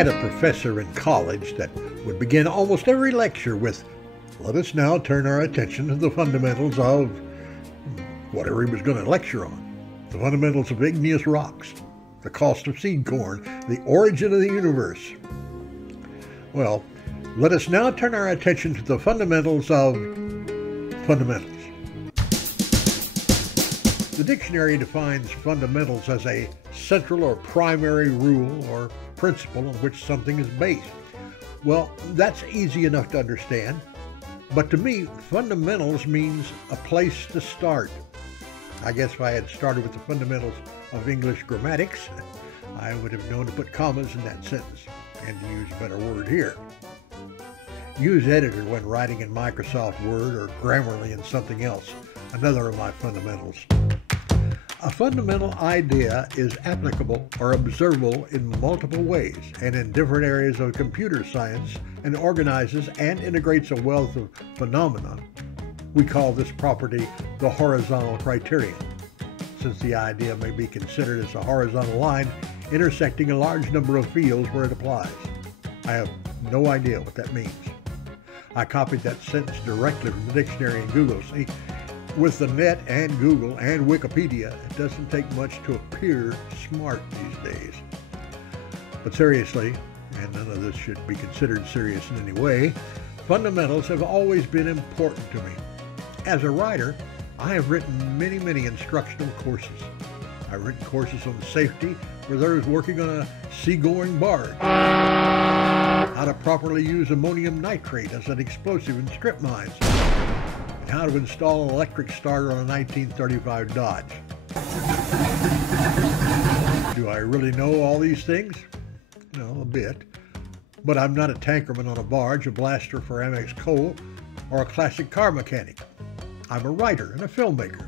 had a professor in college that would begin almost every lecture with, "Let us now turn our attention to the fundamentals of," whatever he was going to lecture on. The fundamentals of igneous rocks, the cost of seed corn, the origin of the universe. Well, let us now turn our attention to the fundamentals of fundamentals. The dictionary defines fundamentals as a central or primary rule or principle on which something is based. Well, that's easy enough to understand, but to me, fundamentals means a place to start. I guess if I had started with the fundamentals of English grammatics, I would have known to put commas in that sentence, and to use a better word here. Use editor when writing in Microsoft Word or Grammarly in something else, another of my fundamentals. A fundamental idea is applicable or observable in multiple ways and in different areas of computer science and organizes and integrates a wealth of phenomena. We call this property the horizontal criterion, since the idea may be considered as a horizontal line intersecting a large number of fields where it applies. I have no idea what that means. I copied that sentence directly from the dictionary in Google. See, with the net and Google and Wikipedia, it doesn't take much to appear smart these days. But seriously, and none of this should be considered serious in any way, fundamentals have always been important to me. As a writer, I have written many instructional courses. I've written courses on safety for those working on a seagoing barge, how to properly use ammonium nitrate as an explosive in strip mines, and how to install an electric starter on a 1935 Dodge. Do I really know all these things? No, a bit. But I'm not a tankerman on a barge, a blaster for Amex coal, or a classic car mechanic. I'm a writer and a filmmaker.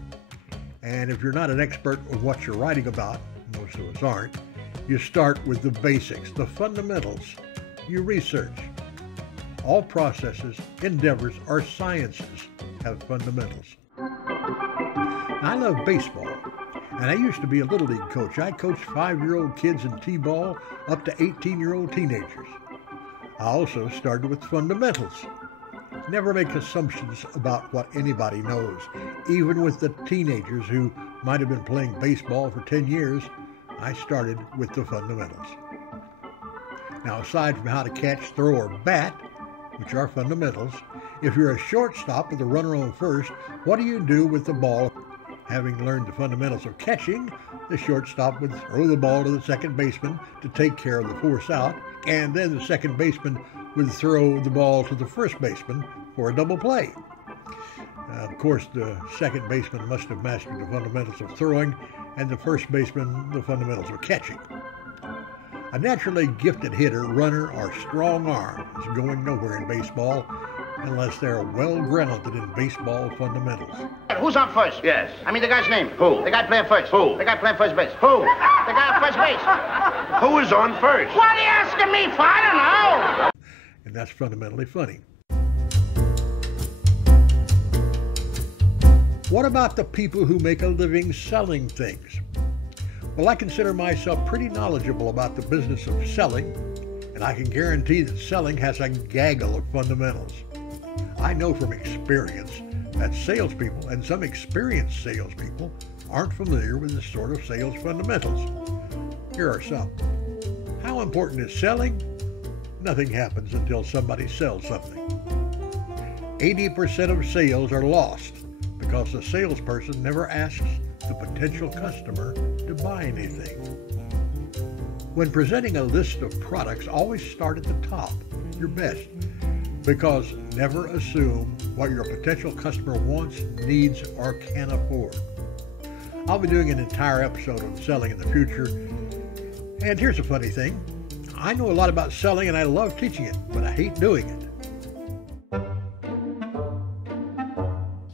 And if you're not an expert on what you're writing about, most of us aren't, you start with the basics, the fundamentals. You research. All processes, endeavors, or sciences have fundamentals. I love baseball, and I used to be a Little League coach. I coached 5-year-old kids in T-ball up to 18-year-old teenagers. I also started with fundamentals. Never make assumptions about what anybody knows. Even with the teenagers who might have been playing baseball for 10 years, I started with the fundamentals. Now, aside from how to catch, throw, or bat, which are fundamentals, if you're a shortstop with a runner on first, what do you do with the ball? Having learned the fundamentals of catching, the shortstop would throw the ball to the second baseman to take care of the force out, and then the second baseman would throw the ball to the first baseman for a double play. Of course, the second baseman must have mastered the fundamentals of throwing, and the first baseman the fundamentals of catching. A naturally gifted hitter, runner, or strong arm is going nowhere in baseball unless they're well grounded in baseball fundamentals. Who's on first? Yes. I mean the guy's name. Who? The guy playing first. Who? The guy playing first base. Who? The guy on first base. Who is on first? What are you asking me for? I don't know. And that's fundamentally funny. What about the people who make a living selling things? Well, I consider myself pretty knowledgeable about the business of selling, and I can guarantee that selling has a gaggle of fundamentals. I know from experience that salespeople, and some experienced salespeople, aren't familiar with this sort of sales fundamentals. Here are some. How important is selling? Nothing happens until somebody sells something. 80% of sales are lost because the salesperson never asks the potential customer to buy anything. When presenting a list of products, always start at the top, your best, because never assume what your potential customer wants, needs, or can afford. I'll be doing an entire episode on selling in the future, and here's a funny thing. I know a lot about selling and I love teaching it, but I hate doing it.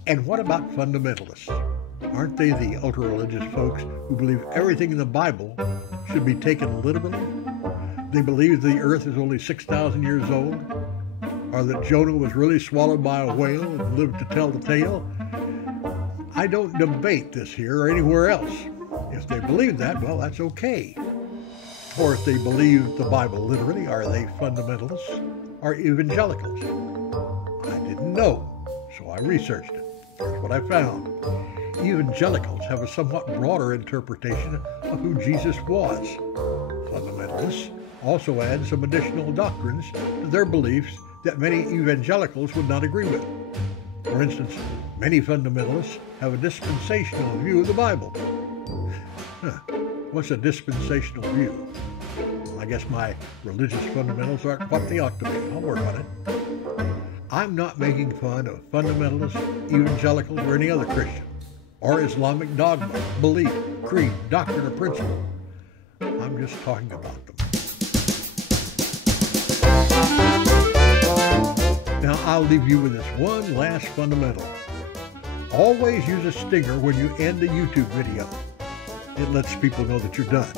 And what about fundamentalists? Aren't they the ultra-religious folks who believe everything in the Bible should be taken literally? They believe the earth is only 6,000 years old, or that Jonah was really swallowed by a whale and lived to tell the tale. I don't debate this here or anywhere else. If they believe that, well, that's okay. or if they believe the Bible literally, are they fundamentalists or evangelicals? I didn't know, so I researched it. Here's what I found. Evangelicals have a somewhat broader interpretation of who Jesus was. Fundamentalists also add some additional doctrines to their beliefs that many evangelicals would not agree with. For instance, many fundamentalists have a dispensational view of the Bible. What's a dispensational view? I guess my religious fundamentals aren't what they ought to be. I'll work on it. I'm not making fun of fundamentalists, evangelicals, or any other Christian, or Islamic dogma, belief, creed, doctrine, or principle. I'm just talking about them. Now, I'll leave you with this one last fundamental. Always use a stinger when you end a YouTube video. It lets people know that you're done.